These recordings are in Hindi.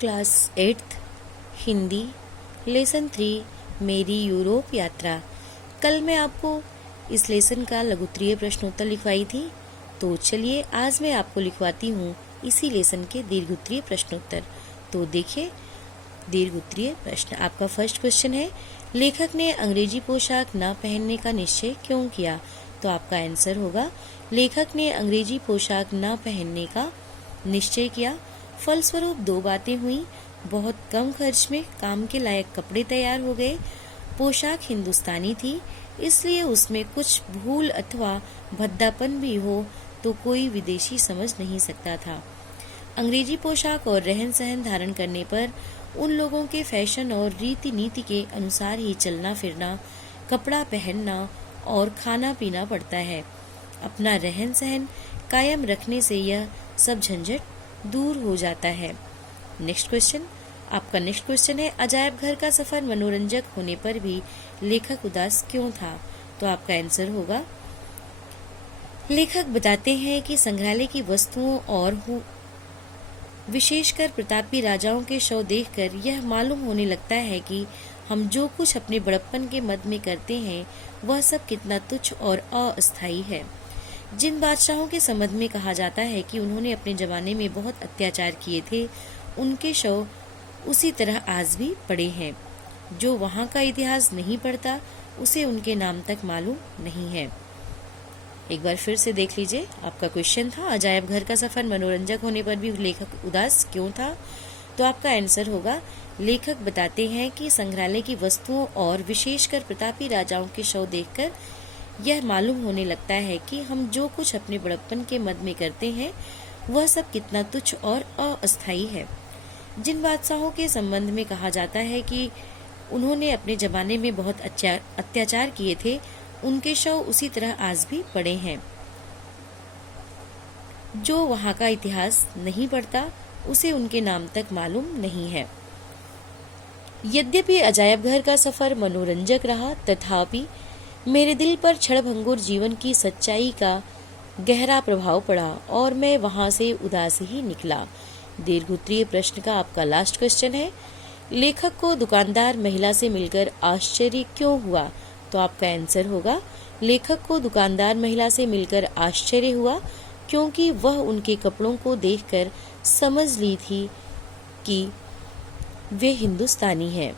क्लास 8th हिंदी लेसन 3 मेरी यूरोप यात्रा। कल मैं आपको इस लेसन का लघुत्तरीय प्रश्नोत्तर लिखवाई थी, तो चलिए आज मैं आपको लिखवाती हूँ इसी लेसन के दीर्घोत्तरीय प्रश्नोत्तर। तो देखिए दीर्घोत्तरीय प्रश्न। आपका फर्स्ट क्वेश्चन है, लेखक ने अंग्रेजी पोशाक न पहनने का निश्चय क्यों किया? तो आपका आंसर होगा, लेखक ने अंग्रेजी पोशाक न पहनने का निश्चय किया। फलस्वरूप दो बातें हुई, बहुत कम खर्च में काम के लायक कपड़े तैयार हो गए। पोशाक हिंदुस्तानी थी, इसलिए उसमें कुछ भूल अथवा भद्दापन भी हो तो कोई विदेशी समझ नहीं सकता था। अंग्रेजी पोशाक और रहन सहन धारण करने पर उन लोगों के फैशन और रीति नीति के अनुसार ही चलना फिरना, कपड़ा पहनना और खाना पीना पड़ता है। अपना रहन सहन कायम रखने से यह सब झंझट दूर हो जाता है। Next question. आपका नेक्स्ट क्वेश्चन है, अजायब घर का सफर मनोरंजक होने पर भी लेखक उदास क्यों था? तो आपका आंसर होगा, लेखक बताते हैं कि संग्रहालय की वस्तुओं और विशेषकर प्रतापी राजाओं के शव देखकर यह मालूम होने लगता है कि हम जो कुछ अपने बड़प्पन के मद में करते हैं वह सब कितना तुच्छ और अस्थायी है। जिन बादशाहों के संबंध में कहा जाता है कि उन्होंने अपने जमाने में बहुत अत्याचार किए थे, उनके शव उसी तरह आज भी पड़े हैं। जो वहाँ का इतिहास नहीं पढ़ता उसे उनके नाम तक मालूम नहीं है। एक बार फिर से देख लीजिए। आपका क्वेश्चन था, अजायब घर का सफर मनोरंजक होने पर भी लेखक उदास क्यों था? तो आपका आंसर होगा, लेखक बताते हैं कि संग्रहालय की वस्तुओं और विशेषकर प्रतापी राजाओं के शव देखकर यह मालूम होने लगता है कि हम जो कुछ अपने बड़प्पन के मद में करते हैं वह सब कितना तुच्छ और अस्थायी है। जिन बादशाहों के संबंध में कहा जाता है कि उन्होंने अपने जमाने में बहुत अत्याचार किए थे, उनके शव उसी तरह आज भी पड़े हैं। जो वहाँ का इतिहास नहीं पढ़ता उसे उनके नाम तक मालूम नहीं है। यद्यपि अजायब घर का सफर मनोरंजक रहा, तथापि मेरे दिल पर क्षणभंगुर जीवन की सच्चाई का गहरा प्रभाव पड़ा और मैं वहां से उदास ही निकला। दीर्घोत्तरीय प्रश्न का आपका लास्ट क्वेश्चन है, लेखक को दुकानदार महिला से मिलकर आश्चर्य क्यों हुआ? तो आपका आंसर होगा, लेखक को दुकानदार महिला से मिलकर आश्चर्य हुआ क्योंकि वह उनके कपड़ों को देखकर समझ ली थी कि वे हिंदुस्तानी हैं।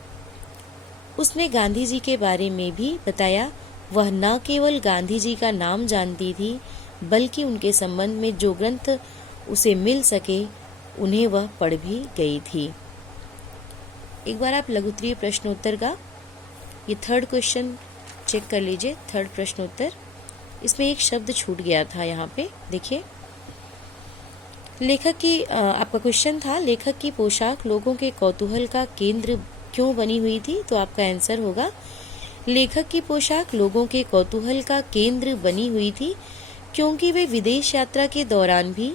उसने गांधी जी के बारे में भी बताया। वह न केवल गांधी जी का नाम जानती थी, बल्कि उनके संबंध में जो ग्रंथ उसे मिल सके उन्हें वह पढ़ भी गई थी। एक बार आप लघुत्तरीय प्रश्नोत्तर का ये थर्ड क्वेश्चन चेक कर लीजिए। थर्ड प्रश्नोत्तर, इसमें एक शब्द छूट गया था, यहाँ पे देखिए। लेखक की आपका क्वेश्चन था, लेखक की पोशाक लोगों के कौतूहल का केंद्र क्यों बनी हुई थी? तो आपका आंसर होगा, लेखक की पोशाक लोगों के कौतूहल का केंद्र बनी हुई थी क्योंकि वे विदेश यात्रा के दौरान भी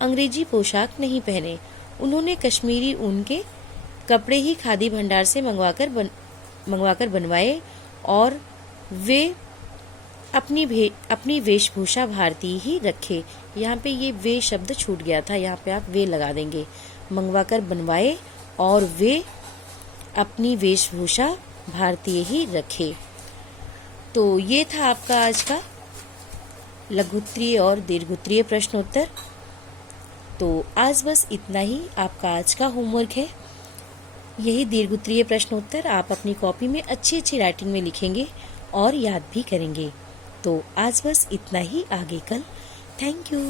अंग्रेजी पोशाक नहीं पहने। उन्होंने कश्मीरी ऊन के कपड़े ही खादी भंडार से मंगवाकर बनवाए और वे अपनी वेशभूषा भारतीय ही रखे। यहाँ पे ये वे शब्द छूट गया था, यहाँ पे आप वे लगा देंगे। मंगवाकर बनवाए और वे अपनी वेशभूषा भारतीय ही रखे। तो ये था आपका आज का लघुत्तरीय और दीर्घोत्तरीय प्रश्नोत्तर। तो आज बस इतना ही आपका आज का होमवर्क है। यही दीर्घोत्तरीय प्रश्नोत्तर आप अपनी कॉपी में अच्छी अच्छी राइटिंग में लिखेंगे और याद भी करेंगे। तो आज बस इतना ही, आगे कल। Thank you.